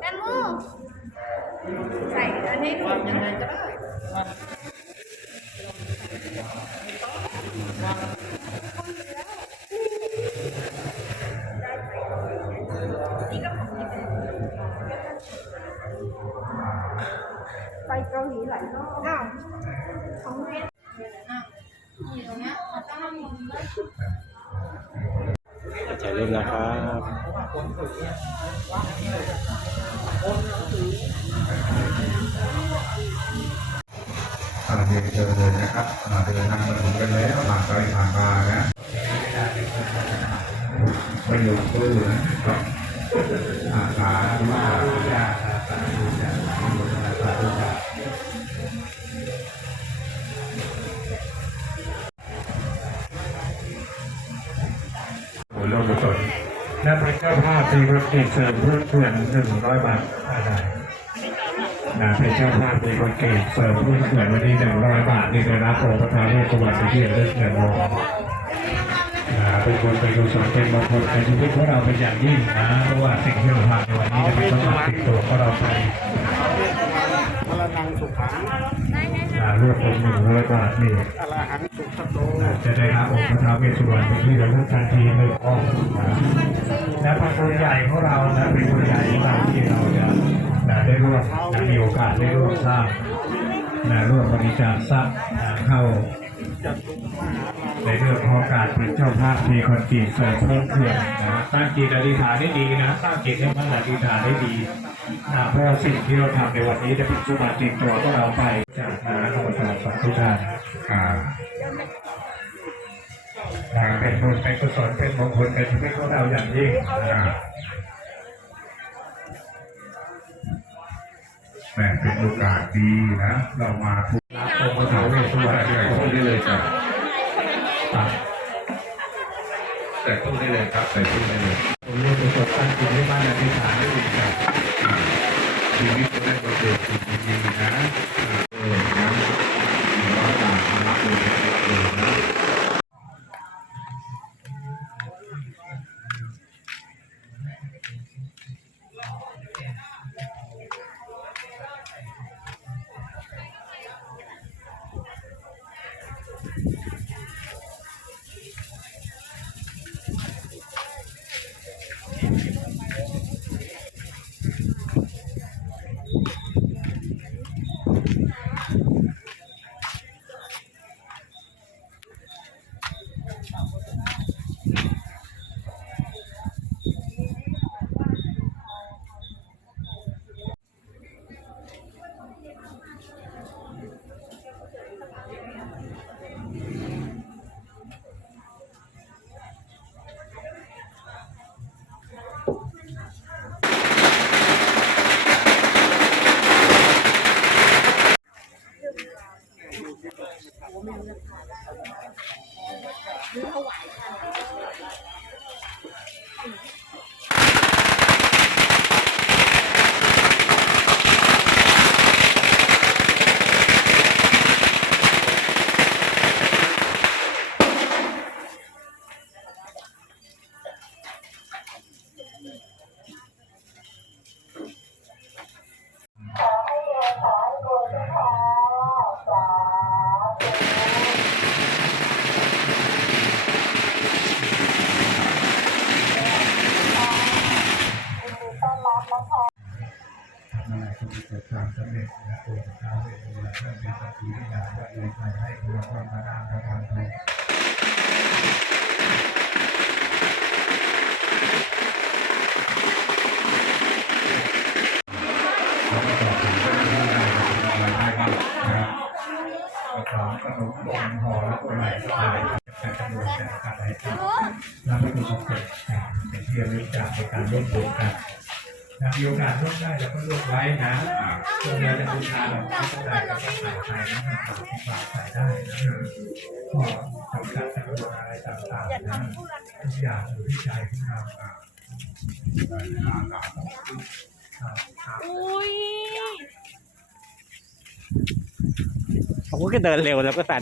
แตงโมใส่อันนี้ถุงยังไงก็ได้ไปเกาหลีหลายรอบอ้าวของเรียนนี่ตรงเนี้ยเอาตั้งมุมไว้ใจเล่นนะครับ อ่าเดินเดินเลยนะครับเดินทางถนนกันแล้วผ่านไปผ่านมานะไม่หยุดตู้นะครับอาสาธุสาธุสาธุ เจ้าภาพที่รับเสริมเพื่อนเพื่อนหนึ่งร้อยบาทอะไรนะเป็นเจ้าภาพในคนเกตเสริมเพื่อนเขื่อนวันนี้หนึ่งร้อยบาทนี่ได้รับองค์ประธานเรื่องประวัติที่เรื่องเงินรองนะเป็นคนเป็นกุศลเป็นมงคลในชีวิตของเราเป็นอย่างยิ่งนะเพราะว่าสิ่งที่เราทำในวันนี้จะเป็นสมบัติติดตัวของเราไปนะร วบรวมหนึ่งร้อยบาทนี่จะได้รับองค์พระธานเวสสุวรรณเป็นที่ระลึกทันทีหนึ่งองค์และพระคุณใหญ่ของเรานะเป็นคนใหญ่ของเราที่เราจะได้ร่วมมีโอกาสได้ร่วมสร้างนร่วมบริจาคทรัพย์เข้า ในเรื่องของการเป็นเจ้าภาพมีคอนกรีตเสริมเพิ่มเพื่อนนะตั้งจิตอธิษฐานได้ดีนะตั้งจิตให้มันอธิษฐานได้ดีนะเพราะว่าสิ่งที่เราทำในวันนี้จะเป็นสมบัติติดตัวของเราไปจากนาขอสารสัตว์ทุกท่านอ่านะเป็นบุญเป็นกุศลเป็นมงคลในชีวิตของเราอย่างยิ่งนะแม่เป็นโอกาสดีนะ เรามาทุกรับ องค์พระถาเวสสุวรรณแต่ตู้ได้เลยจ้ะแต่ตู้ได้เลยครับแต่ตู้ได้เลยผมเรียกประสบการณ์จริงให้บ้านอธิษฐานได้ดีจ้ะชีวิตจะได้ประเสริฐ หรือถว ละคือเกิดความสำเร็จนะตัวของเขาเองนะท่านเป็นสักขีพยานว่าเลยไปให้ตัวความมานานประนทุกเราก็ตองเรื่องที่ไทำอะไรได้บ้างนะครับของขนมบองห่อแล้วก็ไหลก็ไปแต่จำนวนแต่กลับไปครับแล้วก็มีความสุขนะเป็นที่ระลึกจากในการร่วมบุญกัน นะมีโอกาสร่วมได้แล้วก็ร่วมไว้นะช่วงนี้จะบูชาแบบไม่อได้ก็ต้องใส่ใจนะครับฝากใส่ได้นะก็จำกัดจำนวนอะไรต่างๆนะทุกอย่างอยู่ที่ใจของเราอุ้ยผมก็เดินเร็วแล้วก็สั่น